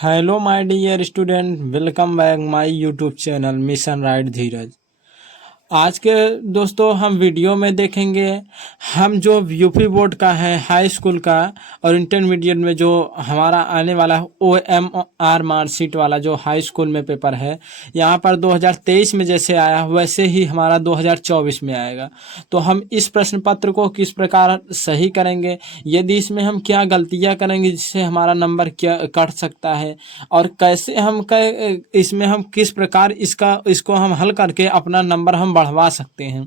Hello my dear student, welcome back my YouTube channel mission right Dheeraj. आज के दोस्तों हम वीडियो में देखेंगे हम जो यूपी बोर्ड का है हाई स्कूल का और इंटरमीडिएट में जो हमारा आने वाला OMR मार्कशीट वाला जो हाई स्कूल में पेपर है, यहाँ पर 2023 में जैसे आया वैसे ही हमारा 2024 में आएगा। तो हम इस प्रश्न पत्र को किस प्रकार सही करेंगे, यदि इसमें हम क्या गलतियाँ करेंगे जिससे हमारा नंबर क्या कट सकता है, और कैसे हम इसमें हम किस प्रकार इसको हम हल करके अपना नंबर हम बढ़वा सकते हैं।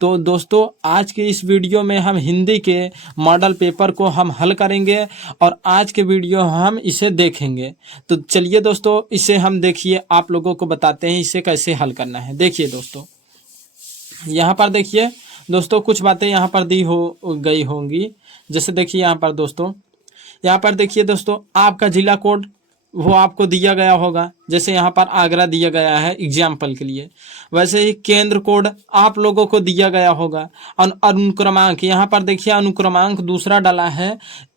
तो दोस्तों आज की इस वीडियो में हम हिंदी के मॉडल पेपर को हम हल करेंगे और आज के वीडियो हम इसे देखेंगे। तो चलिए दोस्तों इसे हम देखिए, आप लोगों को बताते हैं इसे कैसे हल करना है। देखिए दोस्तों, यहाँ पर देखिए दोस्तों कुछ बातें यहाँ पर दी हो गई होंगी। जैसे देखिए यहाँ पर दोस्तों, यहाँ पर देखिए दोस्तों आपका जिला कोड वो आपको दिया गया होगा। जैसे यहाँ पर आगरा दिया गया है एग्जाम्पल के लिए, वैसे ही केंद्र कोड आप लोगों को दिया गया होगा। और अनुक्रमांक यहाँ पर देखिए अनुक्रमांक दूसरा डाला है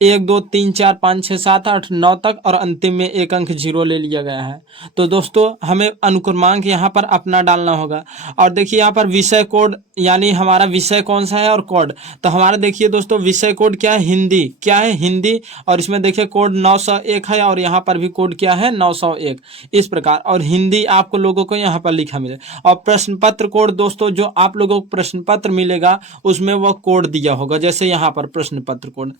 1 2 3 4 5 6 7 8 9 तक, और अंतिम में 1 अंक 0 ले लिया गया है। तो दोस्तों हमें अनुक्रमांक यहाँ पर अपना डालना होगा। और देखिए यहाँ पर विषय कोड, यानी हमारा विषय कौन सा है और कोड, तो हमारा देखिए दोस्तों विषय कोड क्या है, हिंदी। क्या है, हिंदी। और इसमें देखिए कोड 901 है और यहाँ पर भी कोड क्या है 901, इस प्रकार। और हिंदी आपको लोगों को यहाँ पर लिखा मिले। और प्रश्न पत्र कोड दोस्तों जो आप लोगों को प्रश्न पत्र मिलेगा उसमें वह कोड दिया होगा, जैसे यहाँ पर प्रश्न पत्र कोड।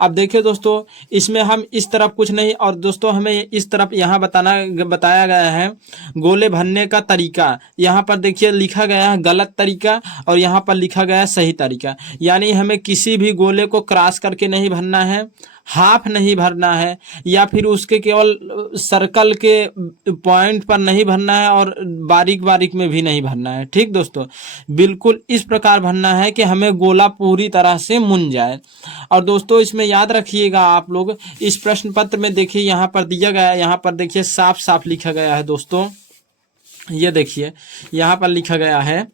अब देखिए दोस्तों इसमें हम इस तरफ कुछ नहीं, और दोस्तों हमें इस तरफ यहाँ बताया गया है गोले भरने का तरीका। यहाँ पर देखिए लिखा गया है गलत तरीका और यहाँ पर लिखा गया है सही तरीका। यानी हमें किसी भी गोले को क्रॉस करके नहीं भरना है, हाफ नहीं भरना है, या फिर उसके केवल सर्कल के पॉइंट पर नहीं भरना है, और बारीक बारीक में भी नहीं भरना है। ठीक दोस्तों, बिल्कुल इस प्रकार भरना है कि हमें गोला पूरी तरह से मुन जाए। और दोस्तों इसमें याद रखिएगा आप लोग, इस प्रश्न पत्र में देखिए यहाँ पर दिया गया है, यहाँ पर देखिए साफ साफ लिखा गया है दोस्तों। ये देखिए यहाँ पर लिखा गया है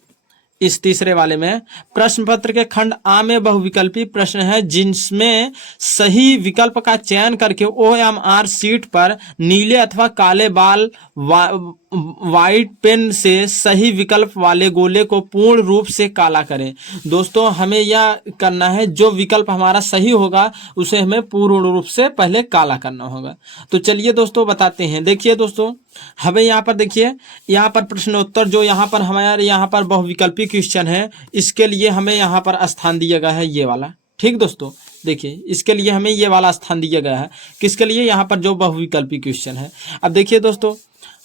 इस तीसरे वाले में, प्रश्न पत्र के खंड आ में बहुविकल्पी प्रश्न है जिनमें सही विकल्प का चयन करके OMR शीट पर नीले अथवा काले बाल वाइट पेन से सही विकल्प वाले गोले को पूर्ण रूप से काला करें। दोस्तों हमें यह करना है, जो विकल्प हमारा सही होगा उसे हमें पूर्ण रूप से पहले काला करना होगा। तो चलिए दोस्तों बताते हैं। देखिए दोस्तों हमें यहाँ पर देखिए, यहाँ पर प्रश्नोत्तर जो यहाँ पर हमारे यहाँ पर बहुविकल्पी क्वेश्चन है, इसके लिए हमें यहाँ पर स्थान दिया गया है ये वाला। ठीक दोस्तों, देखिए इसके लिए हमें ये वाला स्थान दिया गया है, किसके लिए, यहाँ पर जो बहुविकल्पी क्वेश्चन है। अब देखिए दोस्तों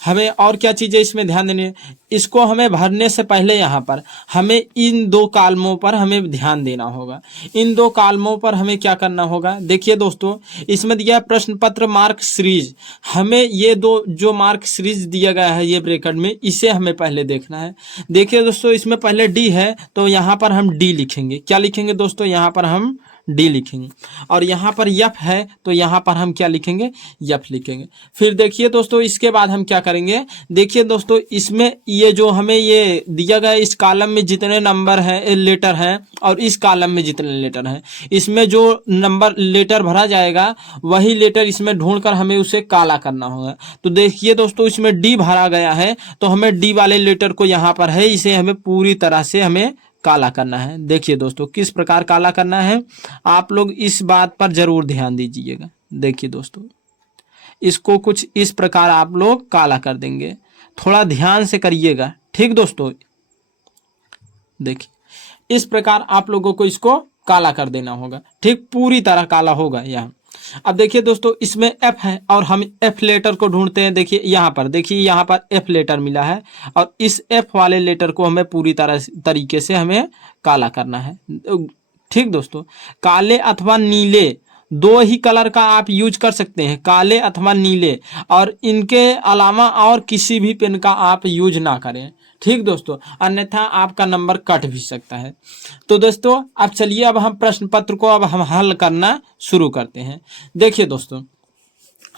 हमें और क्या चीज़ें इसमें ध्यान देनी है, इसको हमें भरने से पहले यहाँ पर हमें इन दो कालमों पर हमें ध्यान देना होगा। इन दो कालमों पर हमें क्या करना होगा, देखिए दोस्तों इसमें दिया प्रश्न पत्र मार्क सीरीज, हमें ये दो जो मार्क सीरीज दिया गया है ये ब्रैकेट में, इसे हमें पहले देखना है। देखिए दोस्तों इसमें पहले डी है तो यहाँ पर हम डी लिखेंगे। क्या लिखेंगे दोस्तों, यहाँ पर हम डी लिखेंगे। और यहाँ पर यफ है तो यहाँ पर हम क्या लिखेंगे, यफ लिखेंगे। फिर देखिए दोस्तों इसके बाद हम क्या करेंगे, देखिए दोस्तों इसमें ये जो हमें ये दिया गया इस कॉलम में जितने नंबर हैं लेटर हैं और इस कॉलम में जितने लेटर हैं, इसमें जो नंबर लेटर भरा जाएगा वही लेटर इसमें ढूंढकर हमें उसे काला करना होगा। तो देखिए दोस्तों इसमें डी भरा गया है तो हमें डी वाले लेटर को यहाँ पर है इसे हमें पूरी तरह से हमें काला करना है। देखिए दोस्तों किस प्रकार काला करना है, आप लोग इस बात पर जरूर ध्यान दीजिएगा। देखिए दोस्तों इसको कुछ इस प्रकार आप लोग काला कर देंगे, थोड़ा ध्यान से करिएगा। ठीक दोस्तों, देखिए इस प्रकार आप लोगों को इसको काला कर देना होगा। ठीक, पूरी तरह काला होगा यहाँ। अब देखिए दोस्तों इसमें एफ है और हम एफ लेटर को ढूंढते हैं। देखिए यहाँ पर, देखिए यहाँ पर एफ लेटर मिला है और इस एफ वाले लेटर को हमें पूरी तरीके से हमें काला करना है। ठीक दोस्तों, काले अथवा नीले दो ही कलर का आप यूज कर सकते हैं, काले अथवा नीले, और इनके अलावा और किसी भी पेन का आप यूज ना करें। ठीक दोस्तों, अन्यथा आपका नंबर कट भी सकता है। तो दोस्तों अब चलिए अब हम प्रश्न पत्र को अब हम हल करना शुरू करते हैं। देखिए दोस्तों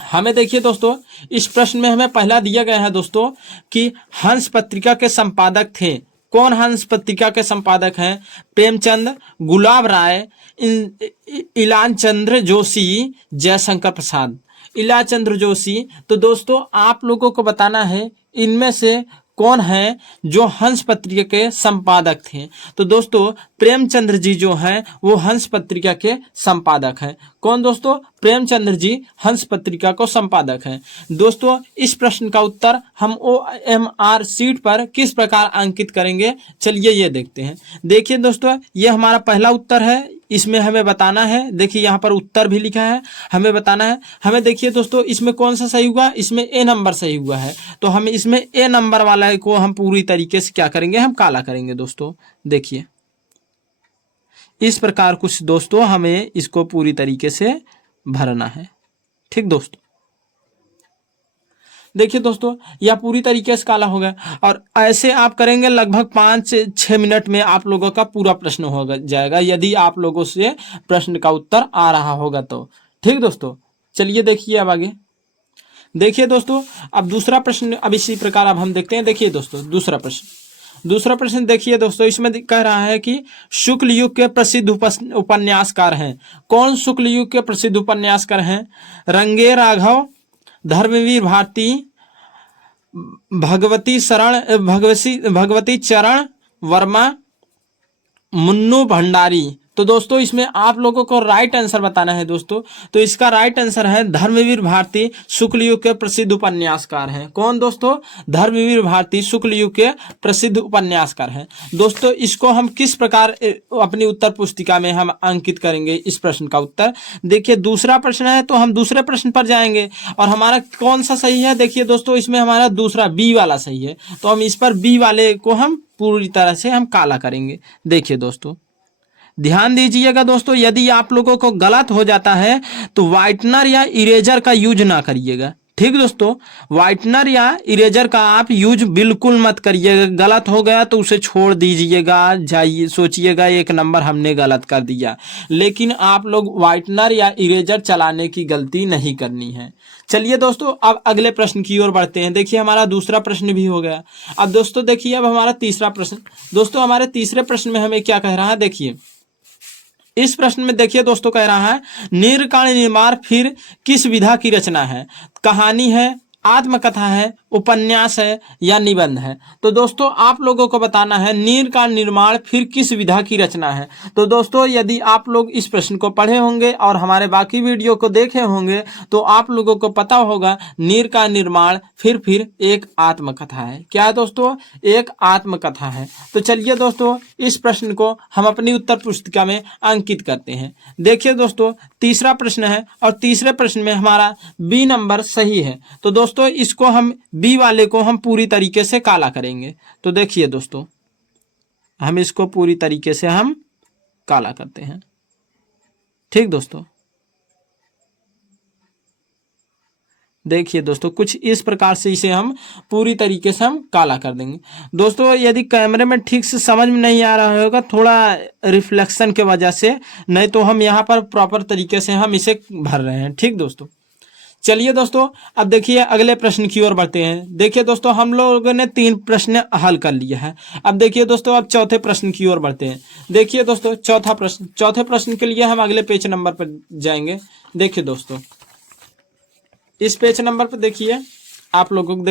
हमें देखिए दोस्तों इस प्रश्न में हमें पहला दिया गया है दोस्तों कि हंस पत्रिका के संपादक थे। कौन हंस पत्रिका के संपादक हैं, प्रेमचंद, गुलाब राय, इलान चंद्र जोशी, जयशंकर प्रसाद। इलाचंद्र जोशी। तो दोस्तों आप लोगों को बताना है इनमें से कौन है जो हंस पत्रिका के संपादक थे। तो दोस्तों प्रेमचंद्र जी जो हैं वो हंस पत्रिका के संपादक हैं। कौन दोस्तों? प्रेमचंद्र जी हंस पत्रिका को संपादक हैं। दोस्तों इस प्रश्न का उत्तर हम OMR शीट पर किस प्रकार अंकित करेंगे, चलिए ये देखते हैं। देखिए दोस्तों ये हमारा पहला उत्तर है, इसमें हमें बताना है, देखिए यहाँ पर उत्तर भी लिखा है, हमें बताना है। हमें देखिए दोस्तों इसमें कौन सा सही हुआ, इसमें A नंबर सही हुआ है, तो हम इसमें A नंबर वाला को हम पूरी तरीके से क्या करेंगे, हम काला करेंगे। दोस्तों देखिए इस प्रकार कुछ दोस्तों हमें इसको पूरी तरीके से भरना है। ठीक दोस्तों, देखिए दोस्तों यह पूरी तरीके से काला हो गया और ऐसे आप करेंगे लगभग 5 से 6 मिनट में आप लोगों का पूरा प्रश्न हो जाएगा, यदि आप लोगों से प्रश्न का उत्तर आ रहा होगा तो। ठीक दोस्तों, चलिए देखिए अब आगे। देखिए दोस्तों अब दूसरा प्रश्न अब इसी प्रकार अब हम देखते हैं। देखिए दोस्तों दूसरा प्रश्न देखिए दोस्तों, इसमें कह रहा है कि शुक्ल युग के प्रसिद्ध उपन्यासकार हैं। कौन शुक्ल युग के प्रसिद्ध उपन्यासकार हैं? रंगे राघव, धर्मवीर भारती, भगवती चरण वर्मा, मुन्नू भंडारी। तो दोस्तों इसमें आप लोगों को राइट आंसर बताना है दोस्तों। तो इसका राइट आंसर है धर्मवीर भारती शुक्ल युग के प्रसिद्ध उपन्यासकार हैं। कौन दोस्तों? धर्मवीर भारती शुक्ल युग के प्रसिद्ध उपन्यासकार हैं। दोस्तों इसको हम किस प्रकार अपनी उत्तर पुस्तिका में हम अंकित करेंगे इस प्रश्न का उत्तर? देखिए दूसरा प्रश्न है तो हम दूसरे प्रश्न पर जाएंगे और हमारा कौन सा सही है? देखिए दोस्तों इसमें हमारा दूसरा B वाला सही है, तो हम इस पर B वाले को हम पूरी तरह से हम काला करेंगे। देखिए दोस्तों ध्यान दीजिएगा दोस्तों, यदि आप लोगों को गलत हो जाता है तो व्हाइटनर या इरेजर का यूज ना करिएगा। ठीक दोस्तों, व्हाइटनर या इरेजर का आप यूज बिल्कुल मत करिएगा। गलत हो गया तो उसे छोड़ दीजिएगा, जाइए सोचिएगा 1 नंबर हमने गलत कर दिया, लेकिन आप लोग व्हाइटनर या इरेजर चलाने की गलती नहीं करनी है। चलिए दोस्तों अब अगले प्रश्न की ओर बढ़ते हैं। देखिए हमारा दूसरा प्रश्न भी हो गया। अब दोस्तों देखिए अब हमारा तीसरा प्रश्न। दोस्तों हमारे तीसरे प्रश्न में हमें क्या कह रहा है, देखिए इस प्रश्न में देखिए दोस्तों कह रहा है नीरकांड निर्माण फिर किस विधा की रचना है? कहानी है, आत्मकथा है, उपन्यास है या निबंध है? तो दोस्तों आप लोगों को बताना है नीरकांड निर्माण फिर किस विधा की रचना है। तो दोस्तों यदि आप लोग इस प्रश्न को पढ़े होंगे और हमारे बाकी वीडियो को देखे होंगे तो आप लोगों को पता होगा नीरकांड निर्माण फिर एक आत्मकथा है। क्या है दोस्तों? एक आत्मकथा है। तो चलिए दोस्तों इस प्रश्न को हम अपनी उत्तर पुस्तिका में अंकित करते हैं। देखिए दोस्तों तीसरा प्रश्न है और तीसरे प्रश्न में हमारा B नंबर सही है, तो दोस्तों इसको हम B वाले को हम पूरी तरीके से काला करेंगे। तो देखिए दोस्तों हम इसको पूरी तरीके से हम काला करते हैं। ठीक दोस्तों, देखिए दोस्तों कुछ इस प्रकार से इसे हम पूरी तरीके से हम काला कर देंगे। दोस्तों यदि कैमरे में ठीक से समझ में नहीं आ रहा होगा थोड़ा रिफ्लेक्शन के वजह से, नहीं तो हम यहाँ पर प्रॉपर तरीके से हम इसे भर रहे हैं। ठीक दोस्तों, चलिए दोस्तों अब देखिए अगले प्रश्न की ओर बढ़ते हैं। देखिए दोस्तों हम लोगों ने 3 प्रश्न हल कर लिया है। अब देखिए दोस्तों अब चौथे प्रश्न की ओर बढ़ते हैं। देखिए दोस्तों चौथे प्रश्न के लिए हम अगले पेज नंबर पर जाएंगे। देखिए दोस्तों इस पेज नंबर पर देखिए आप लोगों को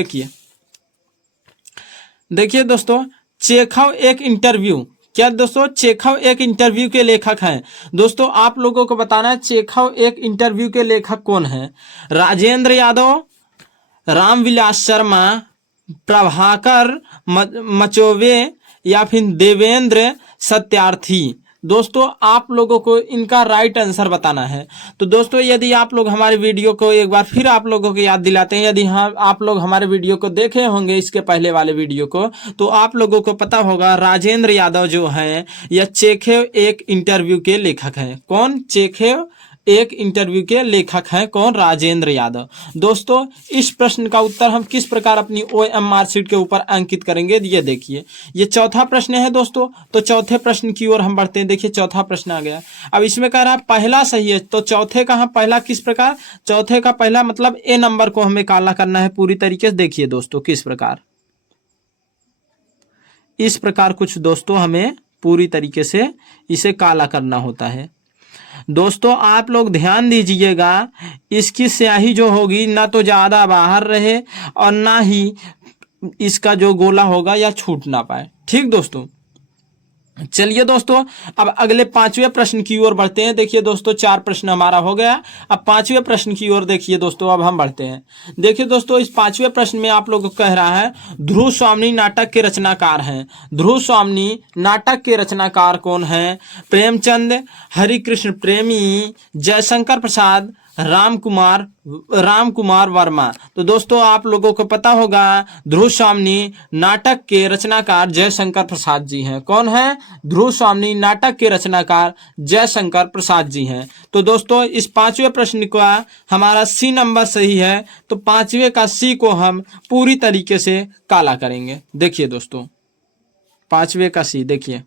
देखिए दोस्तों चेखव एक इंटरव्यू, क्या दोस्तों चेखव एक इंटरव्यू के लेखक हैं। दोस्तों आप लोगों को बताना है चेखव एक इंटरव्यू के लेखक कौन है? राजेंद्र यादव, रामविलास शर्मा, प्रभाकर मचोवे या फिर देवेंद्र सत्यार्थी। दोस्तों आप लोगों को इनका राइट आंसर बताना है। तो दोस्तों यदि आप लोग हमारे वीडियो को एक बार फिर आप लोगों को याद दिलाते हैं, यदि हाँ आप लोग हमारे वीडियो को देखे होंगे इसके पहले वाले वीडियो को, तो आप लोगों को पता होगा राजेंद्र यादव जो हैं यह चेखव एक इंटरव्यू के लेखक हैं। कौन? चेखव एक इंटरव्यू के लेखक हैं कौन? राजेंद्र यादव। दोस्तों इस प्रश्न का उत्तर हम किस प्रकार अपनी OMR शीट के ऊपर अंकित करेंगे, ये देखिए ये चौथा प्रश्न है दोस्तों। तो चौथे प्रश्न की ओर हम बढ़ते हैं। देखिए चौथा प्रश्न आ गया। अब इसमें कह रहा है पहला सही है, तो चौथे का हम पहला किस प्रकार? चौथे का पहला मतलब A नंबर को हमें काला करना है पूरी तरीके से। देखिए दोस्तों किस प्रकार, इस प्रकार कुछ दोस्तों हमें पूरी तरीके से इसे काला करना होता है। दोस्तों आप लोग ध्यान दीजिएगा, इसकी स्याही जो होगी ना तो ज़्यादा बाहर रहे और ना ही इसका जो गोला होगा या छूट ना पाए। ठीक दोस्तों, चलिए दोस्तों अब अगले पांचवें प्रश्न की ओर बढ़ते हैं। देखिए दोस्तों 4 प्रश्न हमारा हो गया, अब पांचवें प्रश्न की ओर देखिए दोस्तों, अब हम बढ़ते हैं। देखिए दोस्तों इस पांचवें प्रश्न में आप लोगों को कह रहा है ध्रुव स्वामी नाटक के रचनाकार हैं। ध्रुव स्वामी नाटक के रचनाकार कौन हैं? प्रेमचंद, हरिकृष्ण प्रेमी, जयशंकर प्रसाद, राम कुमार वर्मा। तो दोस्तों आप लोगों को पता होगा ध्रुव स्वामी नाटक के रचनाकार जयशंकर प्रसाद जी हैं। कौन है? ध्रुव स्वामी नाटक के रचनाकार जयशंकर प्रसाद जी हैं। तो दोस्तों इस पांचवें प्रश्न का हमारा सी नंबर सही है, तो पांचवें का सी को हम पूरी तरीके से काला करेंगे। देखिए दोस्तों पांचवें का सी, देखिए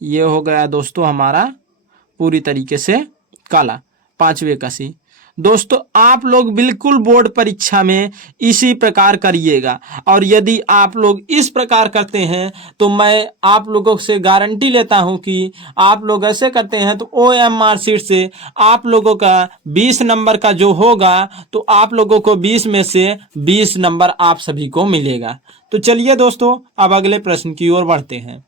ये हो गया दोस्तों हमारा पूरी तरीके से काला, पांचवे का सी। दोस्तों आप लोग बिल्कुल बोर्ड परीक्षा में इसी प्रकार करिएगा, और यदि आप लोग इस प्रकार करते हैं तो मैं आप लोगों से गारंटी लेता हूं कि आप लोग ऐसे करते हैं तो OMR सीट से आप लोगों का 20 नंबर का जो होगा तो आप लोगों को 20 में से 20 नंबर आप सभी को मिलेगा। तो चलिए दोस्तों अब अगले प्रश्न की ओर बढ़ते हैं।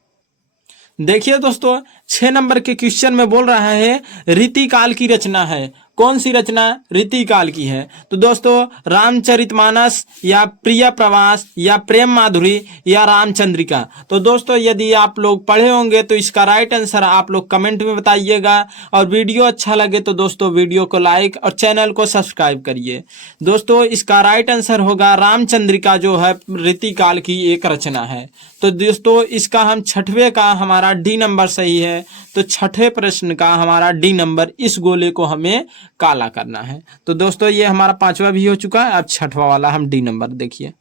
देखिए दोस्तों 6 नंबर के क्वेश्चन में बोल रहा है रीतिकाल की रचना है। कौन सी रचना रीतिकाल की है? तो दोस्तों रामचरितमानस या प्रिय प्रवास या प्रेम माधुरी या रामचंद्रिका। तो दोस्तों यदि आप लोग पढ़े होंगे तो इसका राइट आंसर आप लोग कमेंट में बताइएगा, और वीडियो अच्छा लगे तो दोस्तों वीडियो को लाइक और चैनल को सब्सक्राइब करिए। दोस्तों इसका राइट आंसर होगा रामचंद्रिका, जो है रीतिकाल की एक रचना है। तो दोस्तों इसका हम छठवें का हमारा डी नंबर सही है, तो छठे प्रश्न का हमारा डी नंबर, इस गोले को हमें काला करना है। तो दोस्तों ये हमारा पांचवा भी हो चुका है, अब छठवा वाला हम डी नंबर देखिए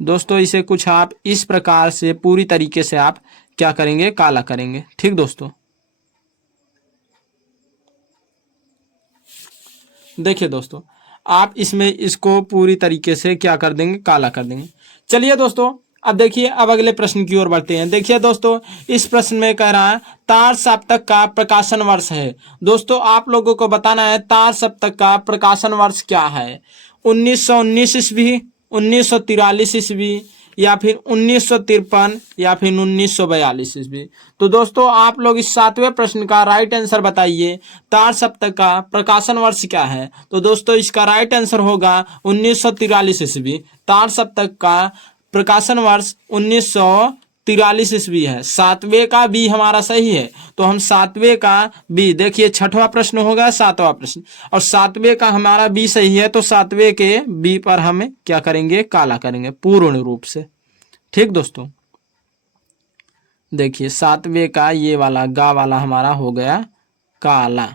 दोस्तों, इसे कुछ आप इस प्रकार से पूरी तरीके से आप क्या करेंगे, काला करेंगे। ठीक दोस्तों देखिए दोस्तों आप इसमें इसको पूरी तरीके से क्या कर देंगे, काला कर देंगे। चलिए दोस्तों अब देखिए अब अगले प्रश्न की ओर बढ़ते हैं। देखिए दोस्तों इस प्रश्न में कह रहा है तार सप्तक का प्रकाशन वर्ष है। दोस्तों आप लोगों को बताना है तार सप्तक का प्रकाशन वर्ष क्या है। 1919 ईस्वी, 1943 ईस्वी, या फिर 1953 या फिर 1942 ईस्वी। तो दोस्तों आप लोग इस सातवें प्रश्न का राइट आंसर बताइए, तार सप्तक का प्रकाशन वर्ष क्या है। तो दोस्तों इसका राइट आंसर होगा 1943 ईस्वी। तार सप्तक का प्रकाशन वर्ष 1943 ईस्वी है। सातवें का बी हमारा सही है, तो हम सातवें का बी, देखिए छठवां प्रश्न होगा सातवां प्रश्न, और सातवें का हमारा बी सही है, तो सातवें के बी पर हम क्या करेंगे, काला करेंगे पूर्ण रूप से। ठीक दोस्तों देखिए सातवें का ये वाला गा वाला हमारा हो गया काला।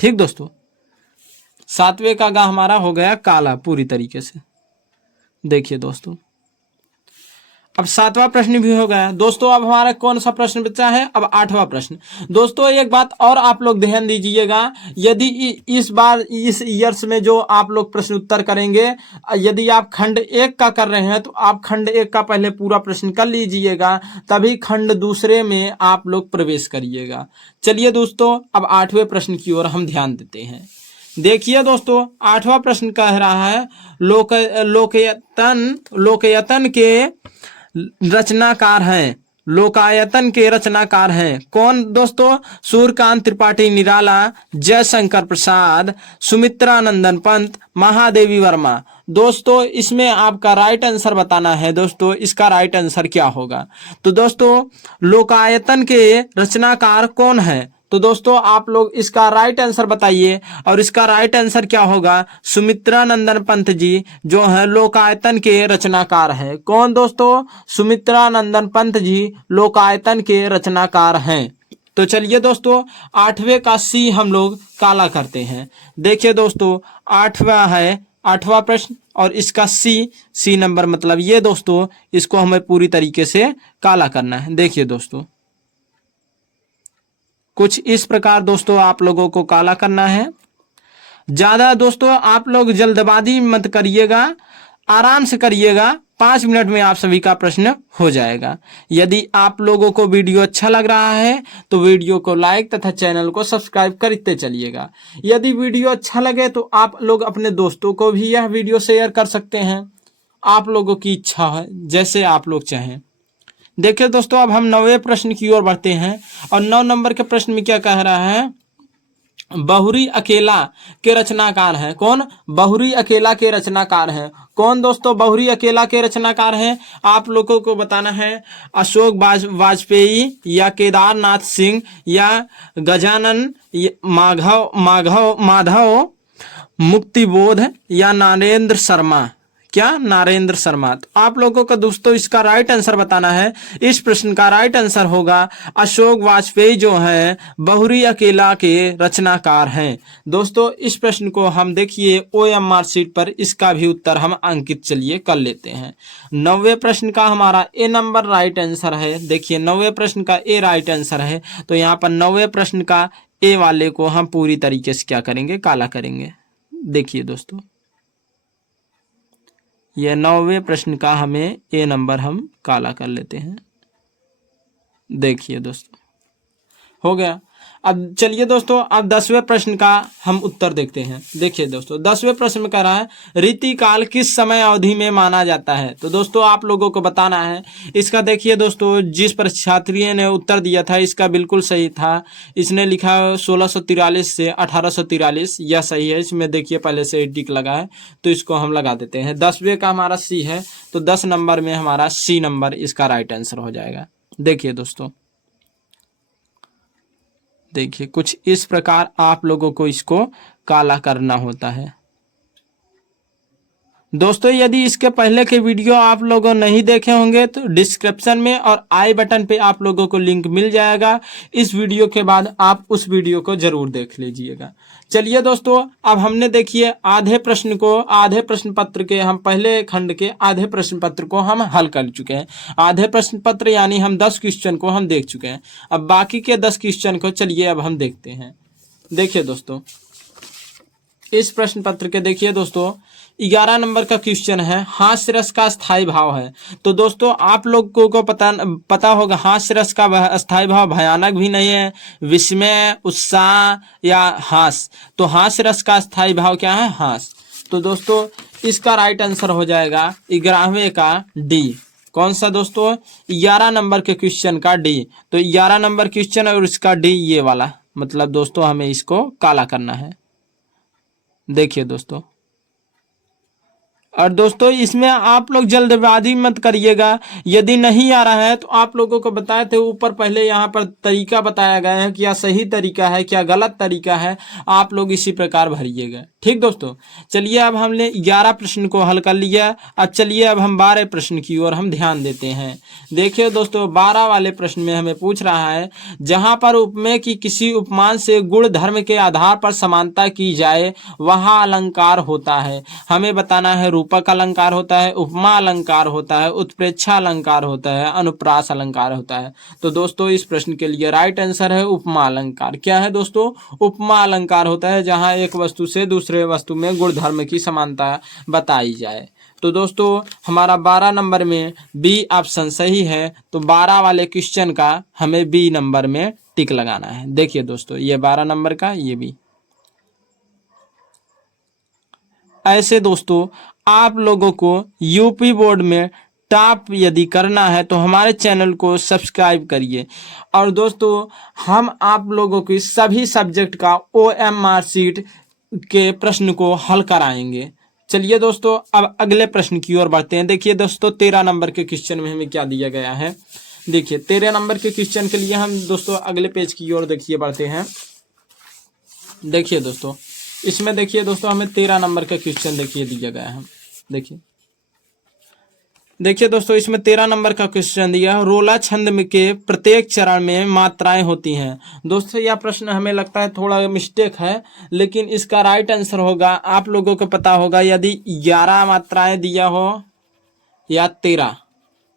ठीक दोस्तों सातवें का गा हमारा हो गया काला पूरी तरीके से। देखिए दोस्तों अब सातवां प्रश्न भी हो गया। दोस्तों अब हमारा कौन सा प्रश्न बचा है, अब आठवां प्रश्न। दोस्तों एक बात और आप लोग ध्यान दीजिएगा, यदि इस बार इस ईयर्स में जो आप लोग प्रश्न उत्तर करेंगे, यदि आप खंड 1 का कर रहे हैं तो आप खंड 1 का पहले पूरा प्रश्न कर लीजिएगा, तभी खंड दूसरे में आप लोग प्रवेश करिएगा। चलिए दोस्तों अब आठवें प्रश्न की ओर हम ध्यान देते हैं। देखिए दोस्तों आठवां प्रश्न कह रहा है लोकयतन के रचनाकार हैं। लोकायतन के रचनाकार हैं कौन? दोस्तों सूर्यकांत त्रिपाठी निराला, जयशंकर प्रसाद, सुमित्रानंदन पंत, महादेवी वर्मा। दोस्तों इसमें आपका राइट आंसर बताना है। दोस्तों इसका राइट आंसर क्या होगा? तो दोस्तों लोकायतन के रचनाकार कौन है? तो दोस्तों आप लोग इसका राइट आंसर बताइए, और इसका राइट आंसर क्या होगा? सुमित्रानंदन पंत जी जो है लोकायतन के रचनाकार है। कौन दोस्तों? सुमित्रानंदन पंत जी लोकायतन के रचनाकार हैं। तो चलिए दोस्तों आठवें का सी हम लोग काला करते हैं। देखिए दोस्तों आठवां है, आठवां प्रश्न, और इसका सी नंबर मतलब ये दोस्तों इसको हमें पूरी तरीके से काला करना है। देखिए दोस्तों कुछ इस प्रकार दोस्तों आप लोगों को काला करना है। ज्यादा दोस्तों आप लोग जल्दबाजी मत करिएगा, आराम से करिएगा, 5 मिनट में आप सभी का प्रश्न हो जाएगा। यदि आप लोगों को वीडियो अच्छा लग रहा है तो वीडियो को लाइक तथा चैनल को सब्सक्राइब करते चलिएगा। यदि वीडियो अच्छा लगे तो आप लोग अपने दोस्तों को भी यह वीडियो शेयर कर सकते हैं। आप लोगों की इच्छा है, जैसे आप लोग चाहें। देखिए दोस्तों, अब हम 9वें प्रश्न की ओर बढ़ते हैं और 9 नंबर के प्रश्न में क्या कह रहा है। बहुरी अकेला के रचनाकार हैं कौन? बहुरी अकेला के रचनाकार हैं कौन दोस्तों? बहुरी अकेला के रचनाकार हैं आप लोगों को बताना है। अशोक वाजपेयी या केदारनाथ सिंह या गजानन माधव मुक्तिबोध या नरेंद्र शर्मा। क्या? नरेंद्र शर्मा। तो आप लोगों को दोस्तों इसका राइट आंसर बताना है। इस प्रश्न का राइट आंसर होगा अशोक वाजपेयी जो हैं बहुरी अकेला के रचनाकार हैं। दोस्तों इस प्रश्न को हम देखिए OMR शीट पर इसका भी उत्तर हम अंकित चलिए कर लेते हैं। 9वें प्रश्न का हमारा ए नंबर राइट आंसर है। देखिए 9वें प्रश्न का ए राइट आंसर है। तो यहाँ पर 9वें प्रश्न का ए वाले को हम पूरी तरीके से क्या करेंगे? काला करेंगे। देखिए दोस्तों, यह 9वें प्रश्न का हमें ए नंबर हम काला कर लेते हैं। देखिए दोस्तों, हो गया। अब चलिए दोस्तों, अब 10वें प्रश्न का हम उत्तर देखते हैं। देखिए दोस्तों, 10वें प्रश्न में कह रहा है रीतिकाल किस समय अवधि में माना जाता है। तो दोस्तों आप लोगों को बताना है इसका। देखिए दोस्तों, जिस पर छात्रियों ने उत्तर दिया था इसका बिल्कुल सही था। इसने लिखा 1643 से 1843, यह सही है। इसमें देखिए पहले से टिक लगा है तो इसको हम लगा देते हैं। 10वें का हमारा सी है तो 10 नंबर में हमारा सी नंबर इसका राइट आंसर हो जाएगा। देखिए दोस्तों, देखिए कुछ इस प्रकार आप लोगों को इसको काला करना होता है। दोस्तों यदि इसके पहले के वीडियो आप लोगों नहीं देखे होंगे तो डिस्क्रिप्शन में और आई बटन पे आप लोगों को लिंक मिल जाएगा। इस वीडियो के बाद आप उस वीडियो को जरूर देख लीजिएगा। चलिए दोस्तों, अब हमने देखिए आधे प्रश्न पत्र के हम पहले खंड के आधे प्रश्न पत्र को हम हल कर चुके हैं। आधे प्रश्न पत्र यानी हम 10 क्वेश्चन को हम देख चुके हैं। अब बाकी के 10 क्वेश्चन को चलिए अब हम देखते हैं। देखिए दोस्तों, इस प्रश्न पत्र के देखिए दोस्तों 11 नंबर का क्वेश्चन है हास्य रस का स्थायी भाव है। तो दोस्तों आप लोगों को पता होगा हास्य रस का स्थायी भाव भयानक भी नहीं है, विस्मय, उत्साह या हास। तो हास्य रस का स्थायी भाव क्या है? हास। तो दोस्तों इसका राइट आंसर हो जाएगा 11वें का डी। कौन सा दोस्तों? 11 नंबर के क्वेश्चन का डी। तो 11 नंबर क्वेश्चन और इसका डी ये वाला, मतलब दोस्तों हमें इसको काला करना है। देखिए दोस्तों, और दोस्तों इसमें आप लोग जल्दबाजी मत करिएगा। यदि नहीं आ रहा है तो आप लोगों को बताए थे ऊपर पहले यहाँ पर तरीका बताया गया है, क्या सही तरीका है क्या गलत तरीका है, आप लोग इसी प्रकार भरिएगा। ठीक दोस्तों, चलिए अब हमने 11 प्रश्न को हल कर लिया। अब चलिए अब हम 12 प्रश्न की ओर हम ध्यान देते हैं। देखिए दोस्तों 12 वाले प्रश्न में हमें पूछ रहा है जहाँ पर उपमेय की किसी उपमान से गुण धर्म के आधार पर समानता की जाए वहाँ अलंकार होता है। हमें बताना है रूपक अलंकार होता है, उपमा अलंकार होता है, उत्प्रेक्षा अलंकार होता है, अनुप्रास अलंकार होता है। तो दोस्तों इस प्रश्न के लिए राइट आंसर है उपमा अलंकार। क्या है दोस्तों? उपमा अलंकार होता है जहां एक वस्तु से दूसरे वस्तु में गुण धर्म की समानता बताई जाए। तो दोस्तों हमारा 12 नंबर में बी ऑप्शन सही है। तो 12 वाले क्वेश्चन का हमें बी नंबर में टिक लगाना है। देखिए दोस्तों ये 12 नंबर का ये बी। ऐसे दोस्तों आप लोगों को यूपी बोर्ड में टॉप यदि करना है तो हमारे चैनल को सब्सक्राइब करिए। और दोस्तों हम आप लोगों की सभी सब्जेक्ट का OMR शीट के प्रश्न को हल कराएंगे। चलिए दोस्तों अब अगले प्रश्न की ओर बढ़ते हैं। देखिए दोस्तों 13 नंबर के क्वेश्चन में हमें क्या दिया गया है। देखिए 13 नंबर के क्वेश्चन के लिए हम दोस्तों अगले पेज की ओर देखिए बढ़ते हैं। देखिए दोस्तों इसमें देखिए दोस्तों हमें 13 नंबर का क्वेश्चन देखिए दिया गया है। देखिए दोस्तों इसमें 13 नंबर का क्वेश्चन दिया है रोला छंद में के प्रत्येक चरण में मात्राएं होती हैं। दोस्तों यह प्रश्न हमें लगता है थोड़ा मिस्टेक है, लेकिन इसका राइट आंसर होगा आप लोगों को पता होगा यदि 11 मात्राएं दिया हो या 13,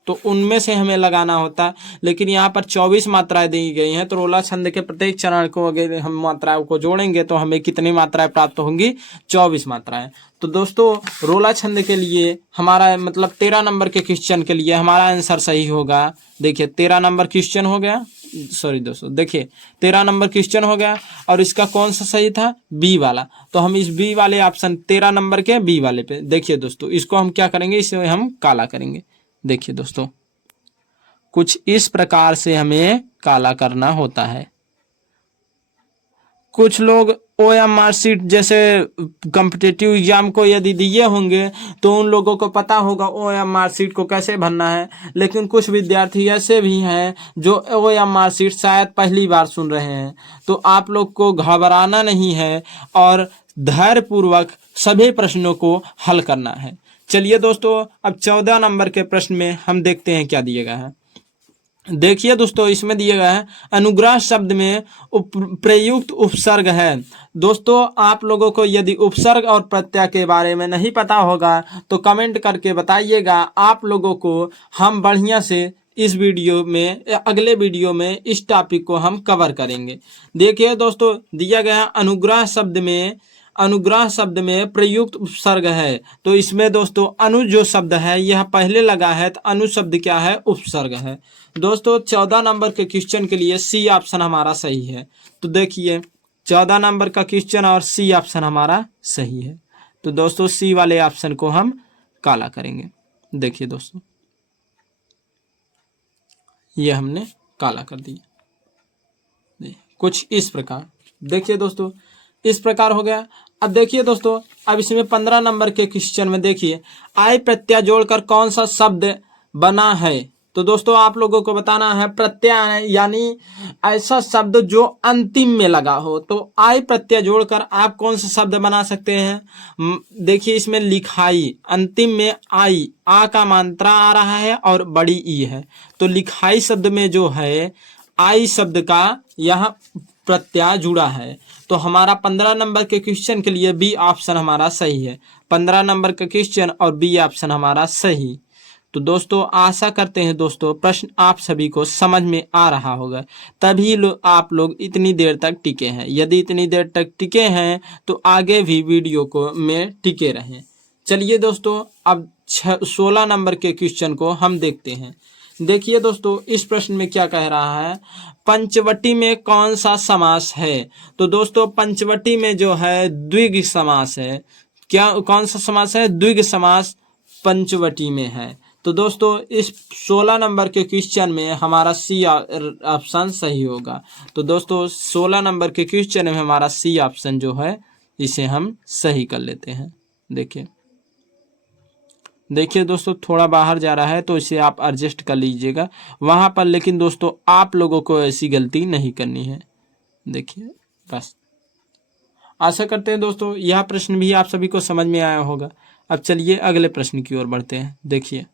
तो उनमें से हमें लगाना होता है। लेकिन यहाँ पर 24 मात्राएं दी गई हैं, तो रोला छंद के प्रत्येक चरण को अगर हम मात्राओं को जोड़ेंगे तो हमें कितनी मात्राएं प्राप्त होंगी? 24 मात्राएं। तो दोस्तों रोला छंद के लिए हमारा मतलब 13 नंबर के क्वेश्चन के लिए हमारा आंसर सही होगा। देखिए 13 नंबर क्वेश्चन हो गया, सॉरी दोस्तों, देखिए 13 नंबर क्वेश्चन हो गया और इसका कौन सा सही था? बी वाला। तो हम इस बी वाले ऑप्शन 13 नंबर के बी वाले पे, देखिए दोस्तों इसको हम क्या करेंगे, इसे हम काला करेंगे। देखिए दोस्तों कुछ इस प्रकार से हमें काला करना होता है। कुछ लोग OMR शीट जैसे कॉम्पिटिटिव एग्जाम को यदि दिए होंगे तो उन लोगों को पता होगा OMR शीट को कैसे भरना है, लेकिन कुछ विद्यार्थी ऐसे भी हैं जो OMR शीट शायद पहली बार सुन रहे हैं। तो आप लोग को घबराना नहीं है और धैर्यपूर्वक सभी प्रश्नों को हल करना है। चलिए दोस्तों अब 14 नंबर के प्रश्न में हम देखते हैं क्या दिया गया है। देखिए दोस्तों इसमें दिया गया है अनुग्रह शब्द में प्रयुक्त उपसर्ग है। दोस्तों आप लोगों को यदि उपसर्ग और प्रत्यय के बारे में नहीं पता होगा तो कमेंट करके बताइएगा। आप लोगों को हम बढ़िया से इस वीडियो में, अगले वीडियो में इस टॉपिक को हम कवर करेंगे। देखिए दोस्तों दिया गया अनुग्रह शब्द में प्रयुक्त उपसर्ग है। तो इसमें दोस्तों अनु जो शब्द है यह पहले लगा है, तो अनु शब्द क्या है? उपसर्ग है। दोस्तों 14 नंबर के क्वेश्चन के लिए सी ऑप्शन हमारा सही है। तो देखिए 14 नंबर का क्वेश्चन और सी ऑप्शन हमारा सही है। तो दोस्तों सी वाले ऑप्शन को हम काला करेंगे। देखिए दोस्तों ये हमने काला कर दिया कुछ इस प्रकार। देखिए दोस्तों इस प्रकार हो गया। अब देखिए दोस्तों अब इसमें 15 नंबर के क्वेश्चन में देखिए आय प्रत्यय जोड़कर कौन सा शब्द बना है। तो दोस्तों आप लोगों को बताना है प्रत्यय यानी ऐसा शब्द जो अंतिम में लगा हो। तो आय प्रत्यय जोड़कर आप कौन सा शब्द बना सकते हैं? देखिए इसमें लिखाई, अंतिम में आई, आ का मात्रा आ रहा है और बड़ी ई है। तो लिखाई शब्द में जो है आई शब्द का यहाँ प्रत्यय जुड़ा है। तो हमारा 15 नंबर के क्वेश्चन के लिए बी ऑप्शन हमारा सही है। 15 नंबर का क्वेश्चन और बी ऑप्शन हमारा सही। तो दोस्तों आशा करते हैं दोस्तों प्रश्न आप सभी को समझ में आ रहा होगा, तभी आप लोग इतनी देर तक टिके हैं। यदि इतनी देर तक टिके हैं तो आगे भी वीडियो को में टिके रहें। चलिए दोस्तों अब 16 नंबर के क्वेश्चन को हम देखते हैं। देखिए दोस्तों इस प्रश्न में क्या कह रहा है, पंचवटी में कौन सा समास है? तो दोस्तों पंचवटी में जो है द्विग समास है। क्या कौन सा समास है? द्विग समास पंचवटी में है। तो दोस्तों इस 16 नंबर के क्वेश्चन में हमारा सी ऑप्शन सही होगा। तो दोस्तों 16 नंबर के क्वेश्चन में हमारा सी ऑप्शन जो है इसे हम सही कर लेते हैं। देखिए दोस्तों थोड़ा बाहर जा रहा है तो इसे आप एडजस्ट कर लीजिएगा वहाँ पर, लेकिन दोस्तों आप लोगों को ऐसी गलती नहीं करनी है। देखिए बस आशा करते हैं दोस्तों यह प्रश्न भी आप सभी को समझ में आया होगा। अब चलिए अगले प्रश्न की ओर बढ़ते हैं। देखिए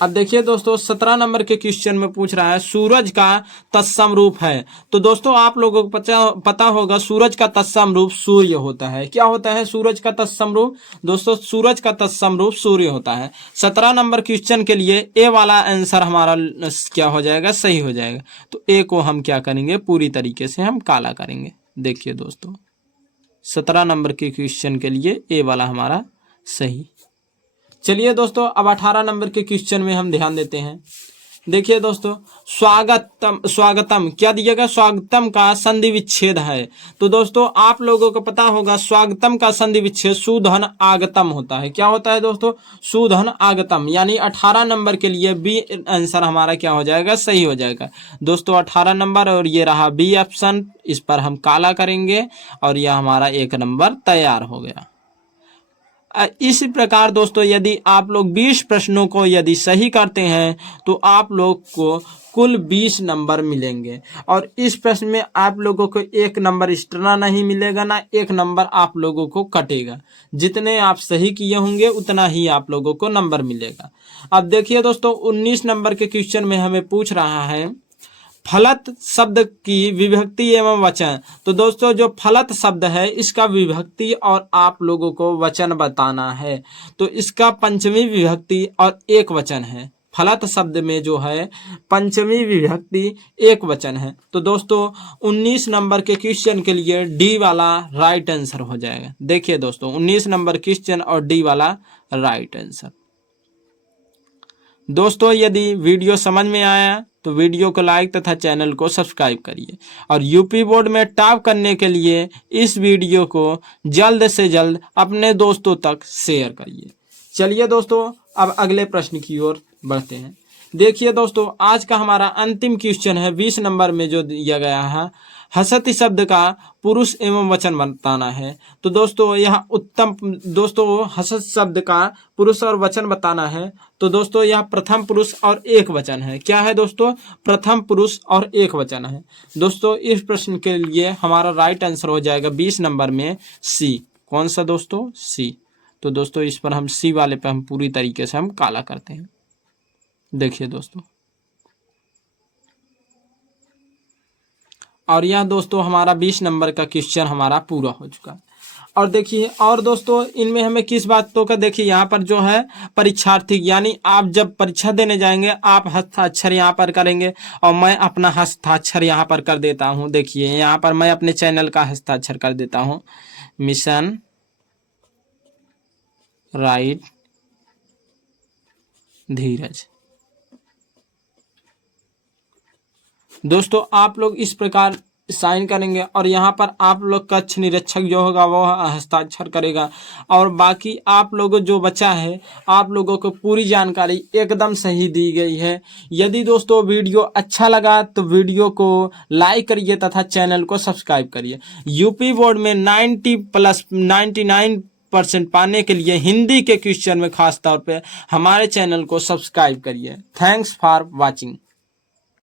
अब देखिए दोस्तों 17 नंबर के क्वेश्चन में पूछ रहा है सूरज का तत्सम रूप है। तो दोस्तों आप लोगों को पता होगा सूरज का तत्सम रूप सूर्य होता है। क्या होता है सूरज का तत्सम रूप? दोस्तों सूरज का तत्सम रूप सूर्य होता है। 17 नंबर क्वेश्चन के लिए ए वाला आंसर हमारा क्या हो जाएगा? सही हो जाएगा। तो ए को हम क्या करेंगे? पूरी तरीके से हम काला करेंगे। देखिए दोस्तों 17 नंबर के क्वेश्चन के लिए ए वाला हमारा सही। चलिए दोस्तों अब 18 नंबर के क्वेश्चन में हम ध्यान देते हैं। देखिए दोस्तों स्वागतम क्या दिया गया? स्वागतम का संधि विच्छेद है। तो दोस्तों आप लोगों को पता होगा स्वागतम का संधि विच्छेद सुधन आगतम होता है। क्या होता है दोस्तों? सुधन आगतम। यानी 18 नंबर के लिए बी आंसर हमारा क्या हो जाएगा? सही हो जाएगा। दोस्तों 18 नंबर और ये रहा बी ऑप्शन, इस पर हम काला करेंगे और यह हमारा 1 नंबर तैयार हो गया। इसी प्रकार दोस्तों यदि आप लोग 20 प्रश्नों को यदि सही करते हैं तो आप लोग को कुल 20 नंबर मिलेंगे। और इस प्रश्न में आप लोगों को 1 नंबर एक्स्ट्रा नहीं मिलेगा, ना 1 नंबर आप लोगों को कटेगा। जितने आप सही किए होंगे उतना ही आप लोगों को नंबर मिलेगा। अब देखिए दोस्तों 19 नंबर के क्वेश्चन में हमें पूछ रहा है फलत शब्द की विभक्ति एवं वचन। तो दोस्तों जो फलत शब्द है इसका विभक्ति और आप लोगों को वचन बताना है। तो इसका पंचमी विभक्ति और एक वचन है। फलत शब्द में जो है पंचमी विभक्ति एक वचन है। तो दोस्तों 19 नंबर के क्वेश्चन के लिए डी वाला राइट आंसर हो जाएगा। देखिए दोस्तों 19 नंबर क्वेश्चन और डी वाला राइट आंसर। दोस्तों यदि वीडियो समझ में आया तो वीडियो को लाइक तथा चैनल को सब्सक्राइब करिए और यूपी बोर्ड में टॉप करने के लिए इस वीडियो को जल्द से जल्द अपने दोस्तों तक शेयर करिए। चलिए दोस्तों अब अगले प्रश्न की ओर बढ़ते हैं। देखिए दोस्तों आज का हमारा अंतिम क्वेश्चन है 20 नंबर में जो दिया गया है, हसति शब्द का पुरुष एवं वचन बताना है। तो दोस्तों यह उत्तम दोस्तों हसत शब्द का पुरुष और वचन बताना है। तो दोस्तों यह प्रथम पुरुष और एक वचन है। क्या है दोस्तों? प्रथम पुरुष और एक वचन है। दोस्तों इस प्रश्न के लिए हमारा राइट आंसर हो जाएगा 20 नंबर में सी। कौन सा दोस्तों? सी। तो दोस्तों इस पर हम सी वाले पे हम पूरी तरीके से हम काला करते हैं। देखिए दोस्तों और यह दोस्तों हमारा 20 नंबर का क्वेश्चन हमारा पूरा हो चुका है। और देखिए और दोस्तों इनमें हमें किस बातों का, देखिए यहाँ पर जो है परीक्षार्थी यानी आप जब परीक्षा देने जाएंगे आप हस्ताक्षर यहाँ पर करेंगे और मैं अपना हस्ताक्षर यहाँ पर कर देता हूँ। देखिए यहाँ पर मैं अपने चैनल का हस्ताक्षर कर देता हूँ, मिशन राइट धीरज। दोस्तों आप लोग इस प्रकार साइन करेंगे और यहाँ पर आप लोग कक्ष निरीक्षक जो होगा वो हस्ताक्षर करेगा और बाकी आप लोगों जो बचा है आप लोगों को पूरी जानकारी एकदम सही दी गई है। यदि दोस्तों वीडियो अच्छा लगा तो वीडियो को लाइक करिए तथा चैनल को सब्सक्राइब करिए। यूपी बोर्ड में 90+99% पाने के लिए हिंदी के क्वेश्चन में खास तौर पे हमारे चैनल को सब्सक्राइब करिए। Thanks for watching.